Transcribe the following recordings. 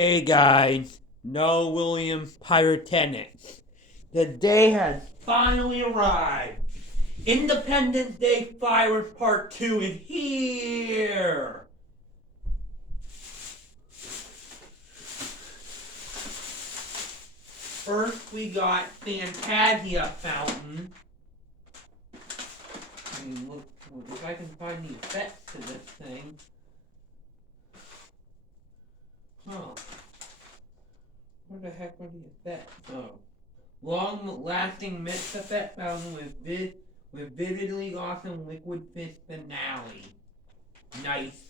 Hey guys, Noah Williams Pyrotechnics. The day has finally arrived. Independence Day Fireworks Part 2 is here. First we got Fantastia Fountain. Look if I can find the effects to this thing. Oh. Where the heck are the effects? Oh. Long-lasting mist effect fountain with vividly awesome liquid fist finale. Nice.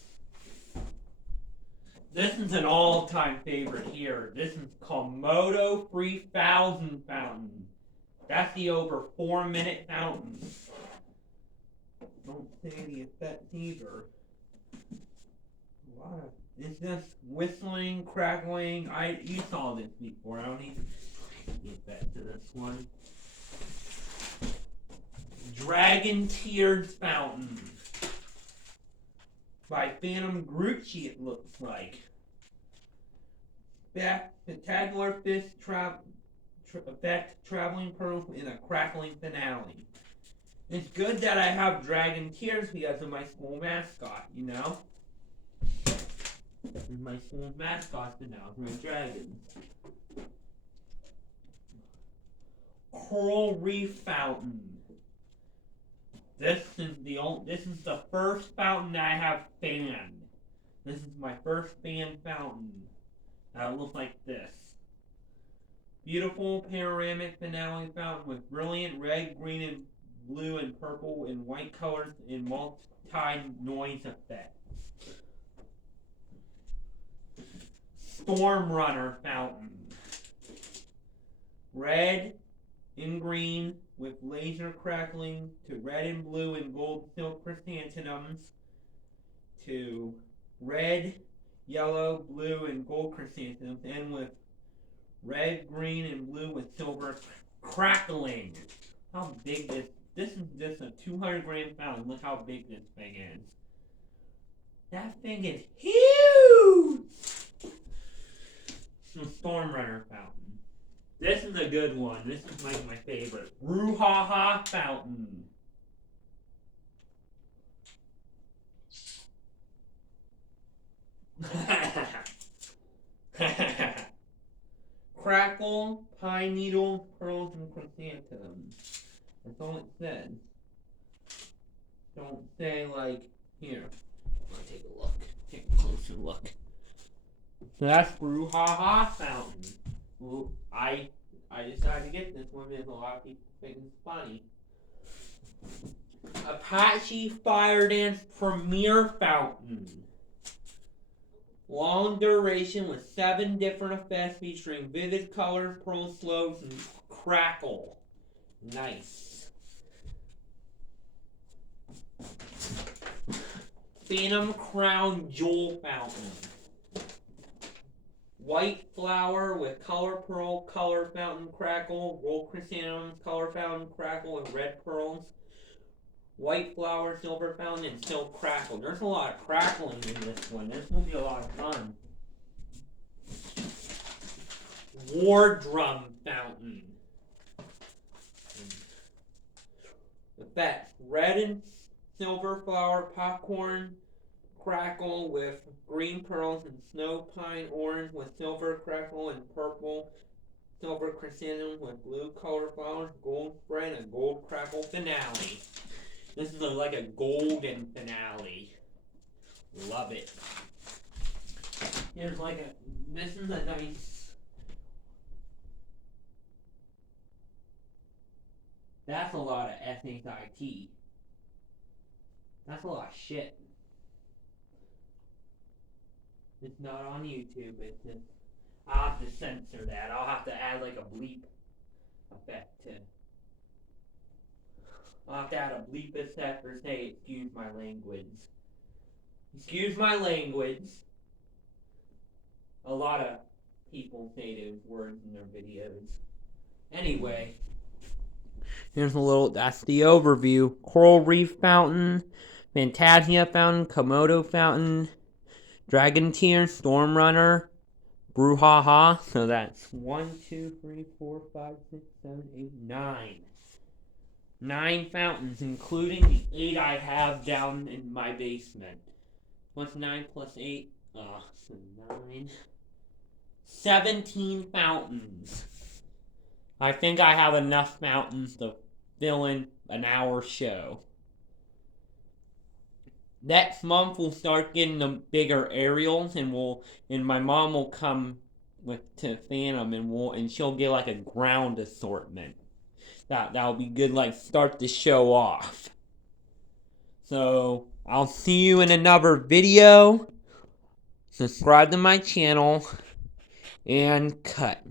This is an all-time favorite here. This is Komodo 3000 fountain. That's the over 4-minute fountain. Don't say the effects either. Wow. It's just whistling, crackling. You saw this before. I don't need to get back to this one. Dragon Tears Fountain by Phantom Grucci, it looks like. Spectacular fist effect, traveling pearls in a crackling finale. It's good that I have Dragon Tears because of my school mascot, you know? My school mascot's been out with dragons. Coral Reef Fountain. This is the first fountain that I have fanned. This is my first fan fountain. That'll look like this. Beautiful panoramic finale fountain with brilliant red, green, and blue, and purple, and white colors in multi-noise effect. Storm Runner Fountain. Red and green with laser crackling to red and blue and gold silk chrysanthemums to red, yellow, blue, and gold chrysanthemums, and with red, green, and blue with silver crackling. How big this is just a 200-gram fountain. Look how big this thing is. That thing is huge! Storm Runner Fountain. This is a good one. This is like my favorite. Brouhaha Fountain. Crackle, pine needle, pearls, and chrysanthemums. That's all it says. Don't say like, here. Let's take a look. Take a closer look. So that's Brouhaha Fountain. Well, I decided to get this one because a lot of people think it's funny. Apache Fire Dance Premier Fountain. Long duration with 7 different effects featuring vivid colors, pearl slopes, and crackle. Nice. Phantom Crown Jewel Fountain. White flower with color pearl, color fountain, crackle, gold chrysanthemums, color fountain, crackle, and red pearls. White flower, silver fountain, and silk crackle. There's a lot of crackling in this one. This will be a lot of fun. War Drum Fountain. Effects: red and silver flower, popcorn, crackle with green pearls and snow pine orange with silver crackle and purple silver chrysanthemum with blue color flowers, gold spray, and a gold crackle finale. This is like a golden finale. Love it. Here's like this is a nice. That's a lot of SHIT. That's a lot of shit. It's not on YouTube. It's just, I'll have to censor that. I'll have to add like a bleep effect to. I'll have to add a bleep effect or say excuse my language. Excuse my language. A lot of people say those words in their videos. Anyway. Here's that's the overview. Coral Reef Fountain, Fantastia Fountain, Komodo Fountain, Dragon Tears, Storm Runner, brouhaha. So that's 1, 2, 3, 4, 5, 6, 7, 8, 9. 9 fountains, including the 8 I have down in my basement. What's 9 plus 8? So 9. 17 fountains. I think I have enough fountains to fill in an hour show. Next month we'll start getting the bigger aerials, and my mom will come to Phantom, and she'll get like a ground assortment. That'll be good, like start the show off. So I'll see you in another video. Subscribe to my channel and cut.